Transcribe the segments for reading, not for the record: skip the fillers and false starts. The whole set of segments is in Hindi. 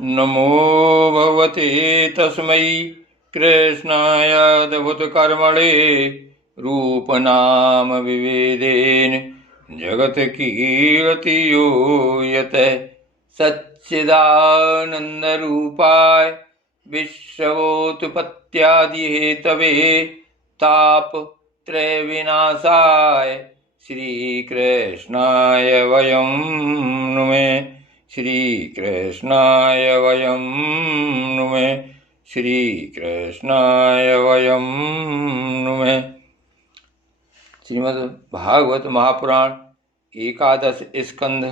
नमो भगवते तस्मै कृष्णायाद्भुतकर्मणे रूपनाम विभेदेन जगत्कीर्ति यो यतः सच्चिदानन्दरूपाय विश्वोत्पत्त्यादिहेतवे तापत्रयविनाशाय श्रीकृष्णाय वयं नुमे श्रीकृष्णाय वयं नुमे श्रीकृष्णाय वयं नुमे। श्रीमद् भागवत महापुराण एकादश स्कंध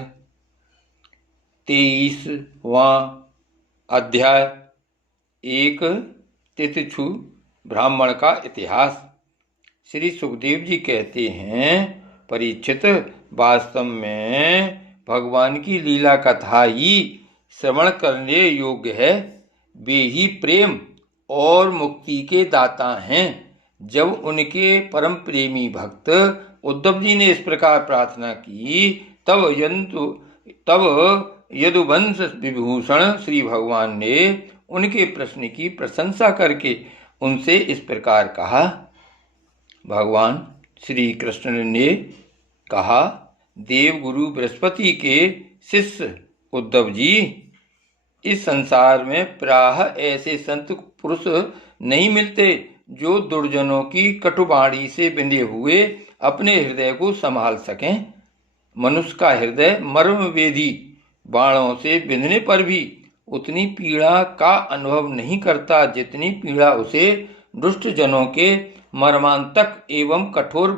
23वां अध्याय। एक तितिक्षु ब्राह्मण का इतिहास। श्री सुखदेव जी कहते हैं, परीक्षित, वास्तव में भगवान की लीला कथा ही श्रवण करने योग्य है। वे ही प्रेम और मुक्ति के दाता हैं। जब उनके परम प्रेमी भक्त उद्धव जी ने इस प्रकार प्रार्थना की, तब यदुवंश विभूषण श्री भगवान ने उनके प्रश्न की प्रशंसा करके उनसे इस प्रकार कहा। भगवान श्री कृष्ण ने कहा, देवगुरु बृहस्पति के शिष्य उद्धव जी, इस संसार में प्राह ऐसे संत पुरुष नहीं मिलते जो दुर्जनों की कटुवाणी से बिंधे हुए अपने हृदय को संभाल सकें। मनुष्य का हृदय मर्मवेदी बाणों से बिंधने पर भी उतनी पीड़ा का अनुभव नहीं करता जितनी पीड़ा उसे दुष्ट जनों के मर्मांतक एवं कठोर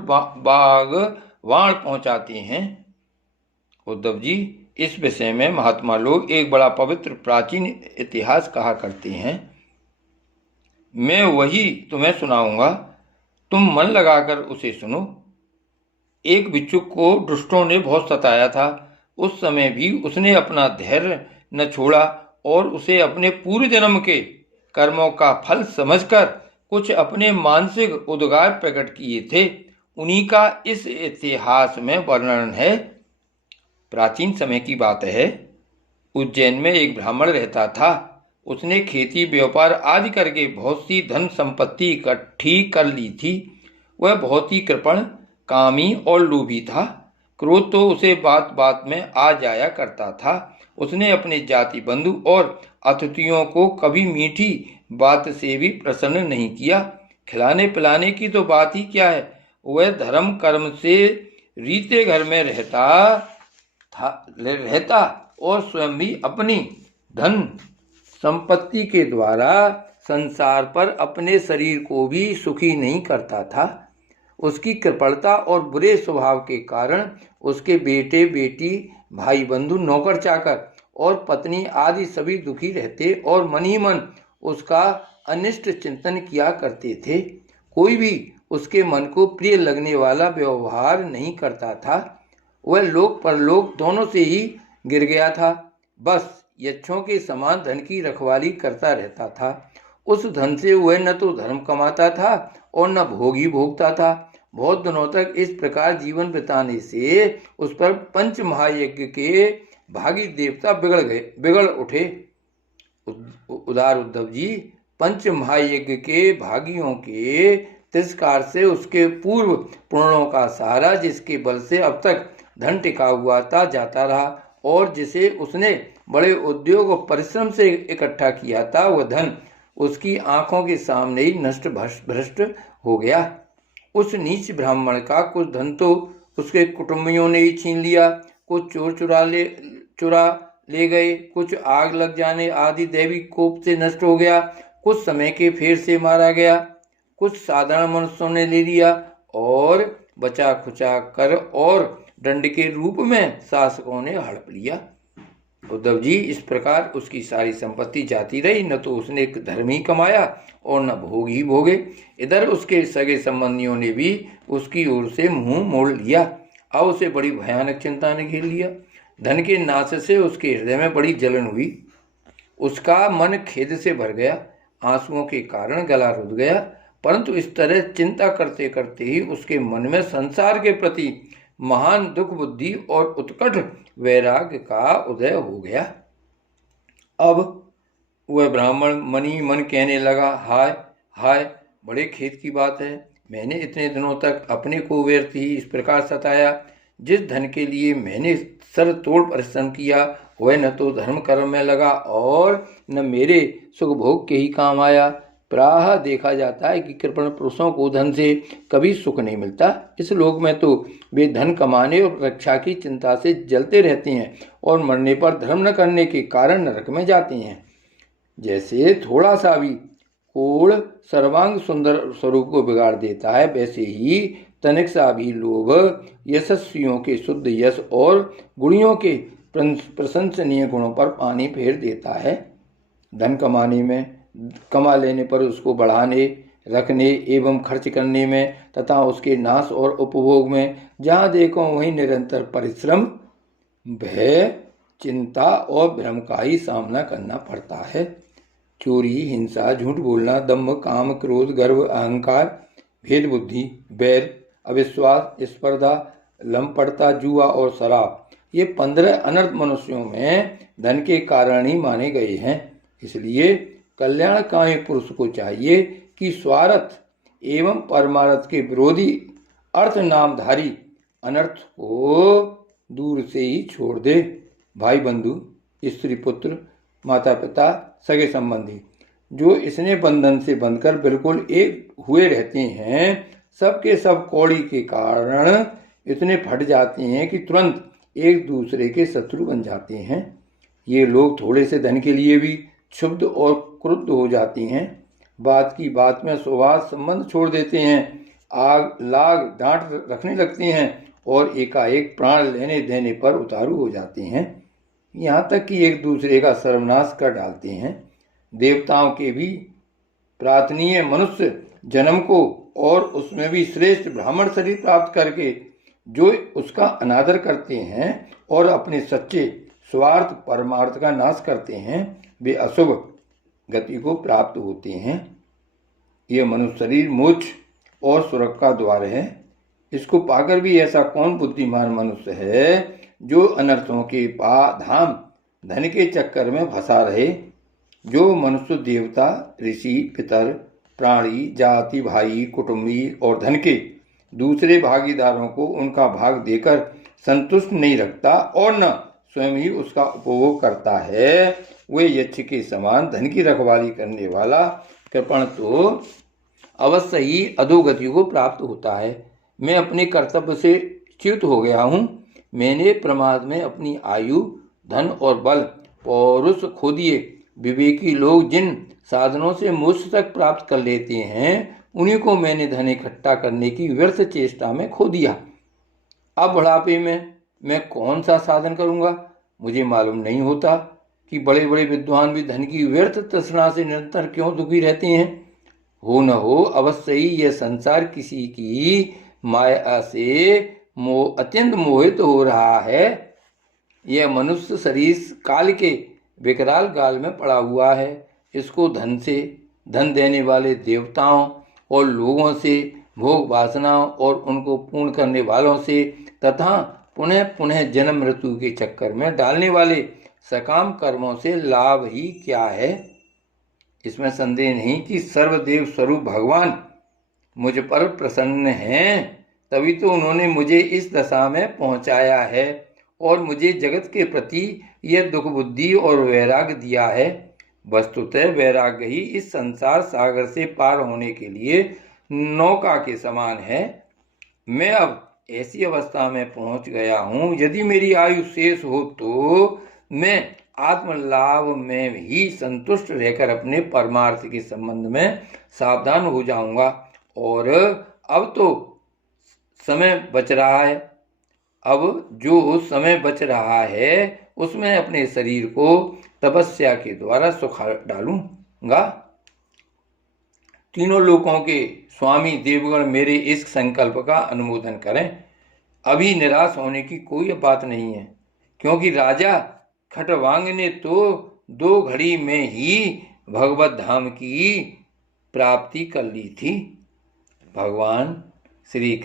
बाण पहुंचाते हैं। उद्धव जी, इस विषय में महात्मा लोग एक बड़ा पवित्र प्राचीन इतिहास कहा करते हैं। मैं वही तुम्हें सुनाऊंगा, तुम मन लगाकर उसे सुनो। एक भिक्षुक को दुष्टों ने बहुत सताया था। उस समय भी उसने अपना धैर्य न छोड़ा और उसे अपने पूर्व जन्म के कर्मों का फल समझकर कुछ अपने मानसिक उद्गार प्रकट किए थे। उन्हीं का इस इतिहास में वर्णन है। प्राचीन समय की बात है। उज्जैन में एक ब्राह्मण रहता था। उसने खेती व्यापार आदि करके बहुत सी धन संपत्ति इकट्ठी कर ली थी। वह बहुत ही कृपण, कामी और लोभी था। क्रोध तो उसे बात बात में आ जाया करता था। उसने अपने जाति बंधु और अतिथियों को कभी मीठी बात से भी प्रसन्न नहीं किया। खिलाने पिलाने की तो बात ही क्या है। वह धर्म कर्म से रीते घर में रहता और स्वयं भी अपनी धन संपत्ति के द्वारा संसार पर अपने शरीर को भी सुखी नहीं करता था। उसकी कृपणता और बुरे स्वभाव के कारण उसके बेटे बेटी, भाई बंधु, नौकर चाकर और पत्नी आदि सभी दुखी रहते और मन ही मन उसका अनिष्ट चिंतन किया करते थे। कोई भी उसके मन को प्रिय लगने वाला व्यवहार नहीं करता था। वह लोक परलोक दोनों से ही गिर गया था। बस यक्षों के समान धन की रखवाली करता रहता था। उस धन से वह न तो धर्म कमाता था और न भोग ही भोगता था। बहुत दिनों तक इस प्रकार जीवन बिताने से उस पर पंच महायज्ञ के भागी देवता बिगड़ उठे। उदार उद्धव जी, पंच महायज्ञ के भागियों के तिरस्कार से उसके पूर्व पुण्यों का सहारा, जिसके बल से अब तक धन टिका हुआ था, जाता रहा और जिसे उसने बड़े उद्योग और परिश्रम से इकट्ठा किया था, वह धन उसकी आंखों के सामने ही नष्ट भ्रष्ट हो गया। उस नीच ब्राह्मण का कुछ धन तो उसके कुटुंबियों ने ही छीन लिया, कुछ चोर चुरा ले गए, कुछ आग लग जाने आदि दैवी कोप से नष्ट हो गया, कुछ समय के फेर से मारा गया, कुछ साधारण मनुष्यों ने ले लिया और बचा खुचा कर और दंड के रूप में शासकों ने हड़प लिया। उद्धव जी, इस प्रकार उसकी सारी संपत्ति जाती रही। न तो उसने धर्म ही कमाया और न भोग ही भोगे। इधर उसके सगे संबंधियों ने भी उसकी ओर से मुंह मोड़ लिया। अब उसे बड़ी भयानक चिंता ने घेर लिया। धन के नाश से उसके हृदय में बड़ी जलन हुई। उसका मन खेद से भर गया, आंसुओं के कारण गला रुध गया। परंतु इस तरह चिंता करते करते ही उसके मन में संसार के प्रति महान दुख बुद्धि और उत्कट वैराग्य का उदय हो गया। अब वह ब्राह्मण मनी मन कहने लगा, हाय हाय, बड़े खेद की बात है, मैंने इतने दिनों तक अपने को व्यर्थ ही इस प्रकार सताया। जिस धन के लिए मैंने सर तोड़ परिश्रम किया वह न तो धर्म कर्म में लगा और न मेरे सुख भोग के ही काम आया। प्रायः देखा जाता है कि कृपण पुरुषों को धन से कभी सुख नहीं मिलता। इस लोक में तो वे धन कमाने और रक्षा की चिंता से जलते रहते हैं और मरने पर धर्म न करने के कारण नरक में जाते हैं। जैसे थोड़ा सा भी कोढ़ सर्वांग सुंदर स्वरूप को बिगाड़ देता है, वैसे ही तनिक सा भी लोभ यशस्वियों के शुद्ध यश और गुणियों के प्रशंसनीय गुणों पर पानी फेर देता है। धन कमा लेने पर उसको बढ़ाने, रखने एवं खर्च करने में तथा उसके नाश और उपभोग में जहाँ देखो वहीं निरंतर परिश्रम, भय, चिंता और भ्रम का ही सामना करना पड़ता है। चोरी, हिंसा, झूठ बोलना, दम्भ, काम, क्रोध, गर्व, अहंकार, भेद बुद्धि, बैर, अविश्वास, स्पर्धा, लंपटता, जुआ और शराब, ये 15 अनर्थ मनुष्यों में धन के कारण ही माने गए हैं। इसलिए कल्याणकामी पुरुष को चाहिए कि स्वार्थ एवं परमार्थ के विरोधी अर्थ नामधारी अनर्थ को दूर से ही छोड़ दे। भाई बंधु, स्त्री पुत्र, माता पिता, सगे संबंधी जो इसने बंधन से बंधकर बिल्कुल एक हुए रहते हैं, सबके सब कौड़ी के कारण इतने फट जाते हैं कि तुरंत एक दूसरे के शत्रु बन जाते हैं। ये लोग थोड़े से धन के लिए भी क्षुब्ध और क्रुद्ध हो जाते हैं। बात की बात में सौहार्द संबंध छोड़ देते हैं, आग लाग डांट रखने लगते हैं और एकाएक प्राण लेने देने पर उतारू हो जाते हैं। यहाँ तक कि एक दूसरे का सर्वनाश कर डालते हैं। देवताओं के भी प्रार्थनीय मनुष्य जन्म को और उसमें भी श्रेष्ठ ब्राह्मण शरीर प्राप्त करके जो उसका अनादर करते हैं और अपने सच्चे स्वार्थ परमार्थ का नाश करते हैं, वे अशुभ गति को प्राप्त होते हैं। यह मनुष्य शरीर मोक्ष और स्वर्ग का द्वार है। इसको पाकर भी ऐसा कौन बुद्धिमान मनुष्य है जो अनर्थों के धाम धन के चक्कर में फंसा रहे। जो मनुष्य देवता, ऋषि, पितर, प्राणी, जाति, भाई, कुटुंबी और धन के दूसरे भागीदारों को उनका भाग देकर संतुष्ट नहीं रखता और न स्वयं ही उसका उपभोग करता है, वे यक्ष के समान धन की रखवाली करने वाला कृपण तो अवश्य ही अधोगति को प्राप्त होता है। मैं अपने कर्तव्य से च्युत हो गया हूँ। मैंने प्रमाद में अपनी आयु, धन और बल, पौरुष खो दिए। विवेकी लोग जिन साधनों से मोक्ष तक प्राप्त कर लेते हैं, उन्हीं को मैंने धन इकट्ठा करने की व्यर्थ चेष्टा में खो दिया। अब बुढ़ापे में मैं कौन सा साधन करूंगा? मुझे मालूम नहीं होता कि बड़े बड़े विद्वान भी धन की व्यर्थ तृष्णा से निरंतर क्यों दुखी रहते हैं। हो न हो अवश्य ही यह संसार किसी की माया से अत्यंत मोहित हो रहा है। यह मनुष्य शरीर काल के विकराल गाल में पड़ा हुआ है। इसको धन देने वाले देवताओं और लोगों से, भोग वासनाओं और उनको पूर्ण करने वालों से तथा पुनः पुनः जन्म मृत्यु के चक्कर में डालने वाले सकाम कर्मों से लाभ ही क्या है। इसमें संदेह नहीं कि सर्वदेव स्वरूप भगवान मुझ पर प्रसन्न हैं, तभी तो उन्होंने मुझे इस दशा में पहुंचाया है और मुझे जगत के प्रति यह दुख बुद्धि और वैराग्य दिया है। वस्तुतः वैराग्य ही इस संसार सागर से पार होने के लिए नौका के समान है। मैं अब ऐसी अवस्था में पहुंच गया हूँ, यदि मेरी आयु शेष हो तो मैं आत्मलाभ में ही संतुष्ट रहकर अपने परमार्थ के संबंध में सावधान हो जाऊंगा। और अब तो समय बच रहा है, अब जो समय बच रहा है उसमें अपने शरीर को तपस्या के द्वारा सुखा डालूंगा। तीनों लोकों के स्वामी देवगण मेरे इस संकल्प का अनुमोदन करें। अभी निराश होने की कोई बात नहीं है, क्योंकि राजा खटवांग ने तो 2 घड़ी में ही भगवत धाम की प्राप्ति कर ली थी। भगवान श्री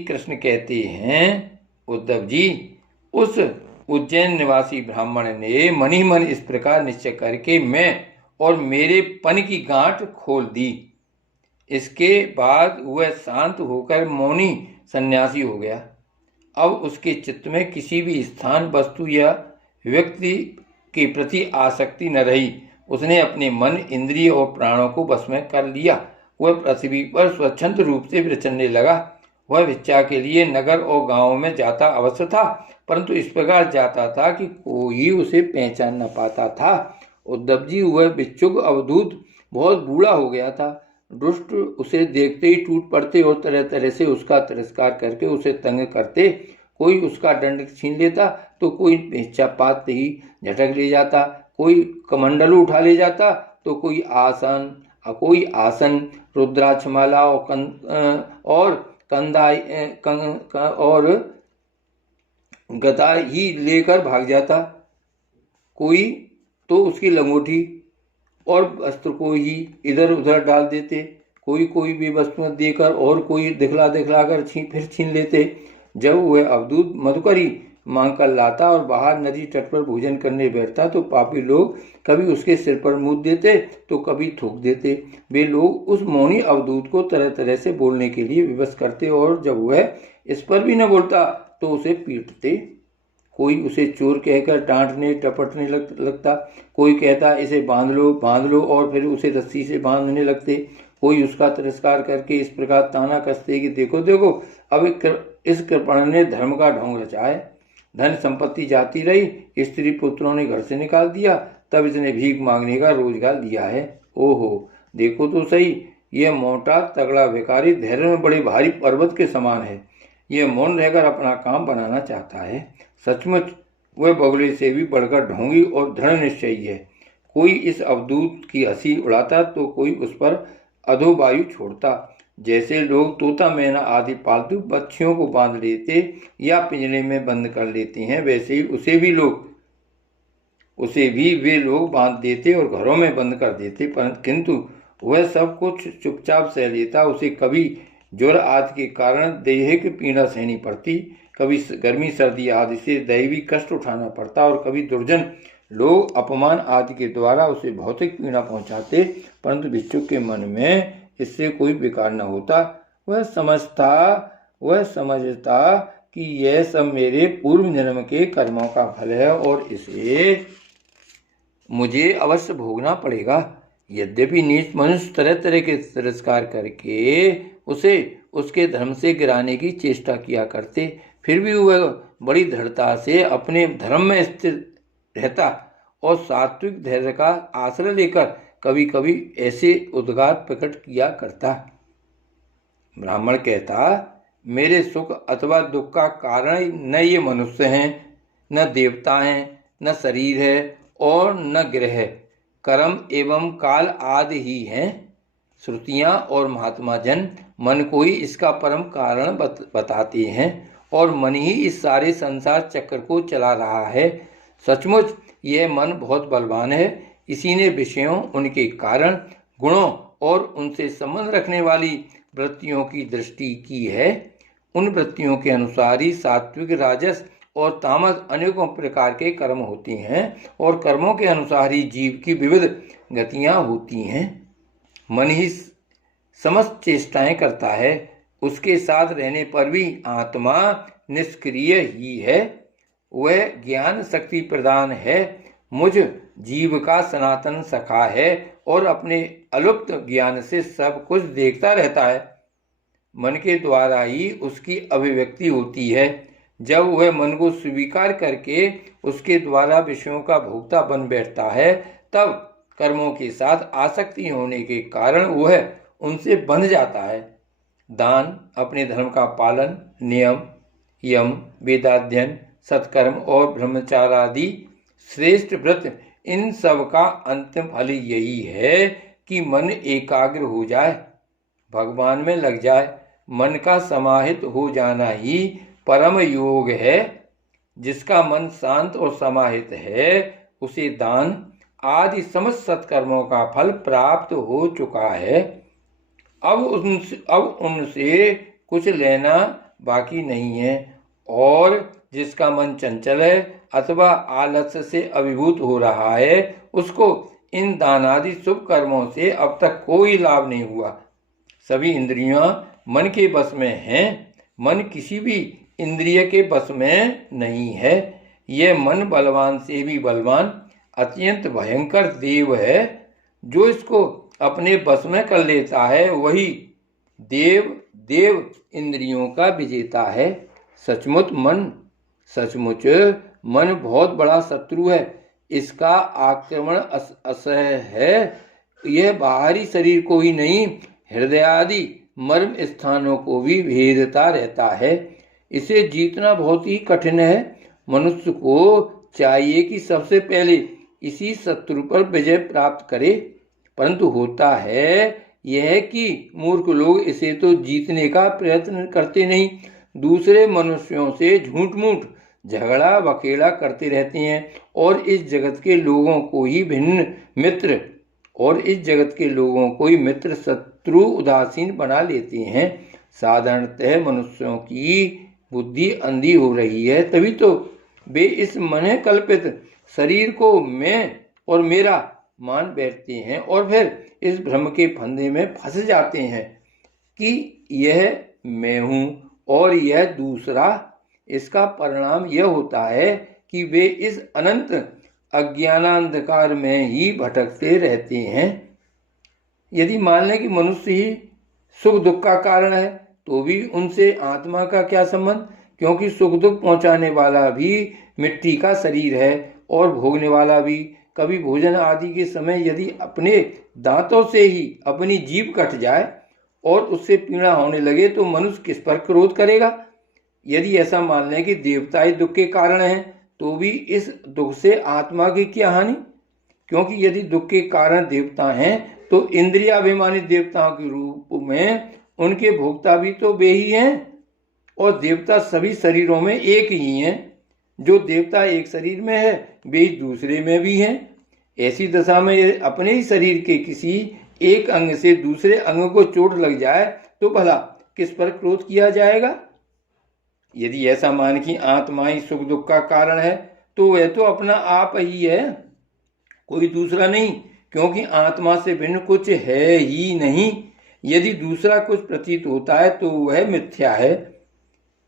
कृष्ण कहते हैं, उद्धव जी, उस उज्जैन निवासी ब्राह्मण ने मन ही मन इस प्रकार निश्चय करके मैं और मेरे पन की गांठ खोल दी। इसके बाद वह शांत होकर मौनी सन्यासी हो गया। अब उसके चित्त में किसी भी स्थान, वस्तु या व्यक्ति के प्रति आसक्ति न रही। उसने अपने मन, इंद्रिय और प्राणों को वश में कर लिया। वह पृथ्वी पर स्वच्छंद रूप से विचरने लगा। वह भिक्षा के लिए नगर और गांवों में जाता अवश्य था, परंतु इस प्रकार जाता था कि कोई उसे पहचान न पाता था। उद्धव जी, वह भिक्षुक अवधूत बहुत बूढ़ा हो गया था। दुष्ट उसे देखते ही टूट पड़ते और तरह तरह से उसका तिरस्कार करके उसे तंग करते। कोई उसका दंड छीन लेता तो कोई भिक्षा पाते ही झटक ले जाता, कोई कमंडल उठा ले जाता तो कोई आसन रुद्राक्षमाला और गदा ही लेकर भाग जाता। कोई तो उसकी लंगोटी और वस्त्र को ही इधर उधर डाल देते। कोई भी वस्तुएं देकर और कोई दिखला कर फिर छीन लेते। जब वह अवधूत मधुकरी मांग कर लाता और बाहर नदी तट पर भोजन करने बैठता तो पापी लोग कभी उसके सिर पर मुँह देते तो कभी थूक देते। वे लोग उस मौनी अवधूत को तरह तरह से बोलने के लिए विवश करते और जब वह इस पर भी न बोलता तो उसे पीटते। कोई उसे चोर कहकर डांटने टपटने लगता। कोई कहता इसे बांध लो और फिर उसे रस्सी से बांधने लगते। कोई उसका तिरस्कार करके इस प्रकार ताना कसते कि देखो अब इस कृपण ने धर्म का ढोंग रचा है। धन संपत्ति जाती रही, स्त्री पुत्रों ने घर से निकाल दिया, तब इसने भीख मांगने का रोजगार लिया है। ओहो, देखो तो सही, यह मोटा तगड़ा भिखारी धैर्य में बड़े भारी पर्वत के समान है। यह मौन रहकर अपना काम बनाना चाहता है। सचमुच वह बगुले से भी बढ़कर ढोंगी और दृढ़ निश्चयी है। कोई इस अवधूत की हंसी उड़ाता तो कोई उस पर अधोवायु छोड़ता। जैसे लोग तोता मैना आदि पालतू पक्षियों को बांध लेते या पिंजरे में बंद कर लेते हैं, वैसे ही उसे भी वे लोग बांध देते और घरों में बंद कर देते। किंतु वह सब कुछ चुपचाप सह लेता। उसे कभी ज्वर आदि के कारण दैहिक पीड़ा सहनी पड़ती, कभी गर्मी सर्दी आदि से दैवी कष्ट उठाना पड़ता और कभी दुर्जन लोग अपमान आदि के द्वारा उसे भौतिक पीड़ा पहुंचाते, परंतु भिक्षुक के मन में इससे कोई विकार न होता। वह समझता कि यह सब मेरे पूर्व जन्म के कर्मों का फल है और इसे मुझे अवश्य भोगना पड़ेगा। यद्यपि नीच मनुष्य तरह तरह के तिरस्कार करके उसे उसके धर्म से गिराने की चेष्टा किया करते, फिर भी वह बड़ी दृढ़ता से अपने धर्म में स्थिर रहता और सात्विक धैर्य का आश्रय लेकर कभी कभी ऐसे उद्गार प्रकट किया करता। ब्राह्मण कहता, मेरे सुख अथवा दुख का कारण न ये मनुष्य हैं, न देवता हैं, न शरीर है और न ग्रह, कर्म एवं काल आदि ही हैं। श्रुतियाँ और महात्मा जन मन को ही इसका परम कारण बताते हैं और मन ही इस सारे संसार चक्र को चला रहा है। सचमुच यह मन बहुत बलवान है। इसी ने विषयों, उनके कारण, गुणों और उनसे संबंध रखने वाली वृत्तियों की दृष्टि की है। उन वृत्तियों के अनुसार ही सात्विक, राजस और तामस अनेकों प्रकार के कर्म होते हैं और कर्मों के अनुसार ही जीव की विविध गतियां होती हैं। मन ही समस्त चेष्टाएं करता है। उसके साथ रहने पर भी आत्मा निष्क्रिय ही है। वह ज्ञान शक्ति प्रदान है, मुझ जीव का सनातन सखा है और अपने अलुप्त ज्ञान से सब कुछ देखता रहता है। मन के द्वारा ही उसकी अभिव्यक्ति होती है। जब वह मन को स्वीकार करके उसके द्वारा विषयों का भोक्ता बन बैठता है, तब कर्मों के साथ आसक्ति होने के कारण वह उनसे बंध जाता है। दान, अपने धर्म का पालन, नियम, यम, वेदाध्ययन, सत्कर्म और ब्रह्मचार्य आदि श्रेष्ठ व्रत, इन सब का अंतिम फल यही है कि मन एकाग्र हो जाए, भगवान में लग जाए। मन का समाहित हो जाना ही परम योग है। जिसका मन शांत और समाहित है उसे दान आदि समस्त सत्कर्मों का फल प्राप्त हो चुका है। अब उनसे कुछ लेना बाकी नहीं है। और जिसका मन चंचल है अथवा आलस्य से अभिभूत हो रहा है, उसको इन दानादि शुभ कर्मों से अब तक कोई लाभ नहीं हुआ। सभी इंद्रियां मन के बस में हैं, मन किसी भी इंद्रिय के बस में नहीं है। यह मन बलवान से भी बलवान अत्यंत भयंकर देव है। जो इसको अपने बस में कर लेता है वही देव इंद्रियों का विजेता है। सचमुच मन बहुत बड़ा शत्रु है। इसका आक्रमण असह्य है। यह बाहरी शरीर को ही नहीं, हृदय आदि मर्म स्थानों को भी भेदता रहता है। इसे जीतना बहुत ही कठिन है। मनुष्य को चाहिए कि सबसे पहले इसी शत्रु पर विजय प्राप्त करे, परंतु होता है यह कि मूर्ख लोग इसे तो जीतने का प्रयत्न करते नहीं, दूसरे मनुष्यों से झूठ मूठ झगड़ा बखेड़ा करते रहते हैं और इस जगत के लोगों को ही मित्र शत्रु उदासीन बना लेते हैं। साधारणतः मनुष्यों की बुद्धि अंधी हो रही है, तभी तो वे इस मन कल्पित शरीर को मैं और मेरा मान बैठते हैं और फिर इस भ्रम के फंदे में फंस जाते हैं कि यह मैं हूं और यह दूसरा। इसका परिणाम यह होता है कि वे इस अनंत अज्ञानांधकार में ही भटकते रहते हैं। यदि मान लें कि मनुष्य ही सुख दुख का कारण है, तो भी उनसे आत्मा का क्या संबंध, क्योंकि सुख दुख पहुंचाने वाला भी मिट्टी का शरीर है और भोगने वाला भी। कभी भोजन आदि के समय यदि अपने दांतों से ही अपनी जीभ कट जाए और उससे पीड़ा होने लगे तो मनुष्य किस पर क्रोध करेगा। यदि ऐसा मान लें कि देवता ही दुख के कारण हैं, तो भी इस दुख से आत्मा की क्या हानि, क्योंकि यदि दुख के कारण देवता हैं तो इंद्रियाभिमानी देवताओं के रूप में उनके भोक्ता भी तो वे ही हैं। और देवता सभी शरीरों में एक ही हैं। जो देवता एक शरीर में है वे दूसरे में भी हैं। ऐसी दशा में अपने ही शरीर के किसी एक अंग से दूसरे अंग को चोट लग जाए तो भला किस पर क्रोध किया जाएगा। यदि ऐसा मान कि आत्मा ही सुख दुख का कारण है, तो वह तो अपना आप ही है, कोई दूसरा नहीं, क्योंकि आत्मा से भिन्न कुछ है ही नहीं। यदि दूसरा कुछ प्रतीत होता है तो वह मिथ्या है।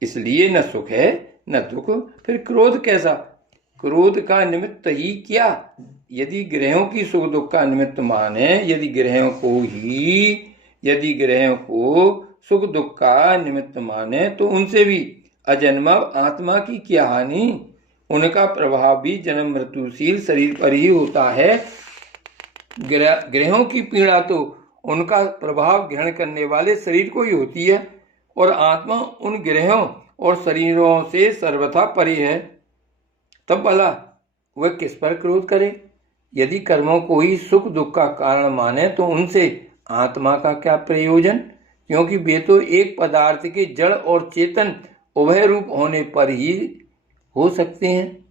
इसलिए न सुख है न दुख, फिर क्रोध कैसा। क्रोध का निमित्त ही क्या। यदि ग्रहों की सुख दुख का निमित्त माने, यदि ग्रहों को सुख दुख का निमित्त माने, तो उनसे भी अजन्मा आत्मा की क्या हानि। उनका प्रभाव भी जन्म मृत्युशील शरीर पर ही होता है। ग्रहों की पीड़ा तो उनका प्रभाव ग्रहण करने वाले शरीर को ही होती है और आत्मा उन ग्रहों और शरीरों से सर्वथा परे है। तब भला वह किस पर क्रोध करे। यदि कर्मों को ही सुख दुख का कारण माने तो उनसे आत्मा का क्या प्रयोजन, क्योंकि वे तो एक पदार्थ के जड़ और चेतन उभय रूप होने पर ही हो सकते हैं।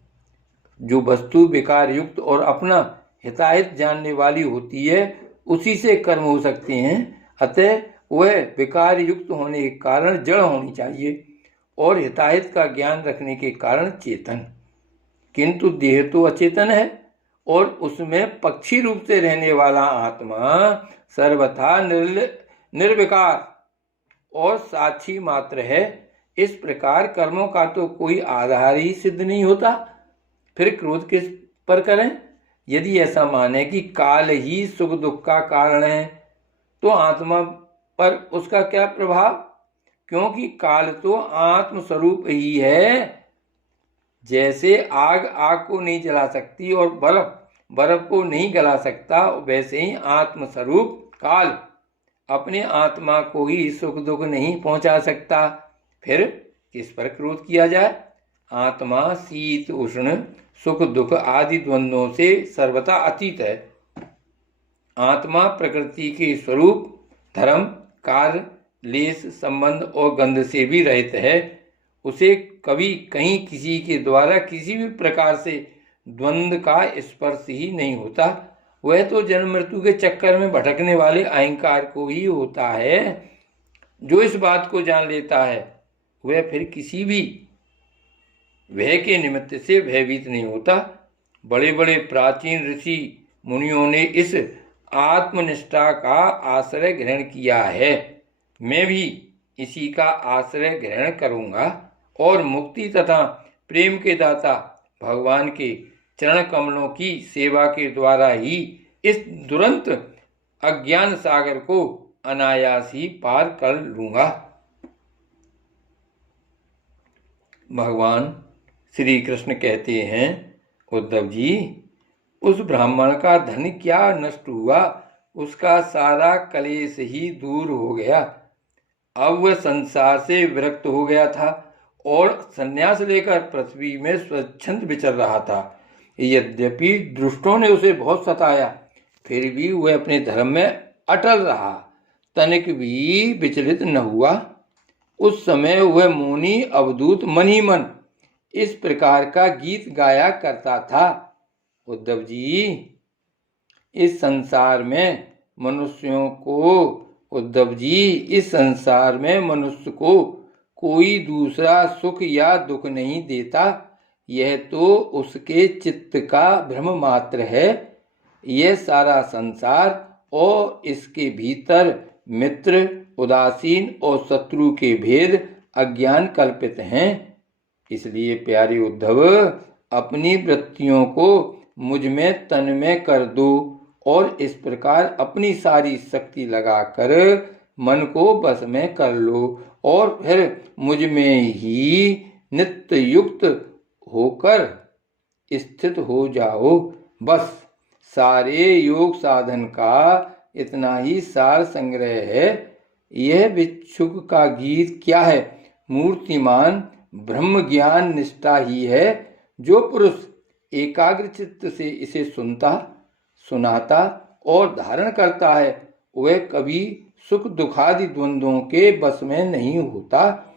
जो वस्तु विकार युक्त और अपना हिताहित जानने वाली होती है उसी से कर्म हो सकते हैं। अतः वह विकार युक्त होने के कारण जड़ होनी चाहिए और हिताहित का ज्ञान रखने के कारण चेतन। किंतु देह तो अचेतन है और उसमें पक्षी रूप से रहने वाला आत्मा सर्वथा निर्विकार और साक्षी मात्र है। इस प्रकार कर्मों का तो कोई आधार ही सिद्ध नहीं होता, फिर क्रोध किस पर करें। यदि ऐसा माने कि काल ही सुख दुख का कारण है, तो आत्मा पर उसका क्या प्रभाव, क्योंकि काल तो आत्म स्वरूप ही है। जैसे आग आग को नहीं जला सकती और बर्फ को नहीं गला सकता, वैसे ही आत्म स्वरूप काल अपने आत्मा को ही सुख दुख नहीं पहुंचा सकता, फिर किस पर क्रोध किया जाए। आत्मा शीत उष्ण सुख दुख आदि द्वंद्वों से सर्वथा अतीत है। आत्मा प्रकृति के स्वरूप धर्म कार्य लेस संबंध और गंध से भी रहित है। उसे कभी कहीं किसी के द्वारा किसी भी प्रकार से द्वंद्व का स्पर्श ही नहीं होता। वह तो जन्म मृत्यु के चक्कर में भटकने वाले अहंकार को ही होता है। जो इस बात को जान लेता है वह फिर किसी भी भय के निमित्त से भयभीत नहीं होता। बड़े बड़े प्राचीन ऋषि मुनियों ने इस आत्मनिष्ठा का आश्रय ग्रहण किया है। मैं भी इसी का आश्रय ग्रहण करूंगा और मुक्ति तथा प्रेम के दाता भगवान के चरण कमलों की सेवा के द्वारा ही इस दुरंत अज्ञान सागर को अनायास ही पार कर लूंगा। भगवान श्री कृष्ण कहते हैं, उद्धव जी, उस ब्राह्मण का धन क्या नष्ट हुआ, उसका सारा कलेश ही दूर हो गया। अब वह संसार से विरक्त हो गया था और संन्यास लेकर पृथ्वी में स्वच्छंद विचर रहा था। यद्यपि दुष्टों ने उसे बहुत सताया, फिर भी वह अपने धर्म में अटल रहा, तनिक भी विचलित न हुआ। उस समय वह मुनि अवधूत मन ही मन इस प्रकार का गीत गाया करता था, उद्धव जी, इस संसार में मनुष्यों को कोई दूसरा सुख या दुख नहीं देता। यह तो उसके चित्त का भ्रम मात्र है। यह सारा संसार और इसके भीतर मित्र, उदासीन और शत्रु के भेद अज्ञान कल्पित हैं। इसलिए प्यारे उद्धव, अपनी वृत्तियों को मुझ में तन्मय कर दो और इस प्रकार अपनी सारी शक्ति लगाकर मन को बस में कर लो और फिर मुझ में ही नित्य युक्त होकर स्थित हो जाओ। बस सारे योग साधन का इतना ही सार संग्रह है। यह भिक्षुक का गीत क्या है? मूर्तिमान ब्रह्म ज्ञान निष्ठा ही है। जो पुरुष एकाग्र चित्त से इसे सुनता, सुनाता और धारण करता है, वह कभी सुख दुखादि द्वंद्वों के बस में नहीं होता।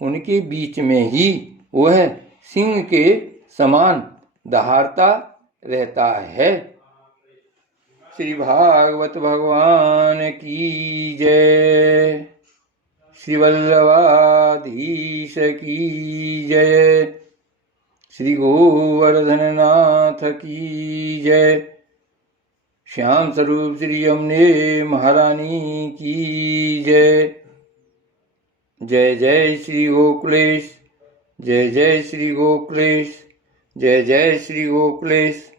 उनके बीच में ही वह सिंह के समान दहाड़ता रहता है। श्री भागवत भगवान की जय। श्री वल्लभाधीश की जय। श्री गोवर्धननाथ की जय। श्याम स्वरूप श्री यमुने महारानी की जय। जय जय श्री गोकुलेश, जय जय श्री गोकुलेश, जय जय श्री गोकुलेश।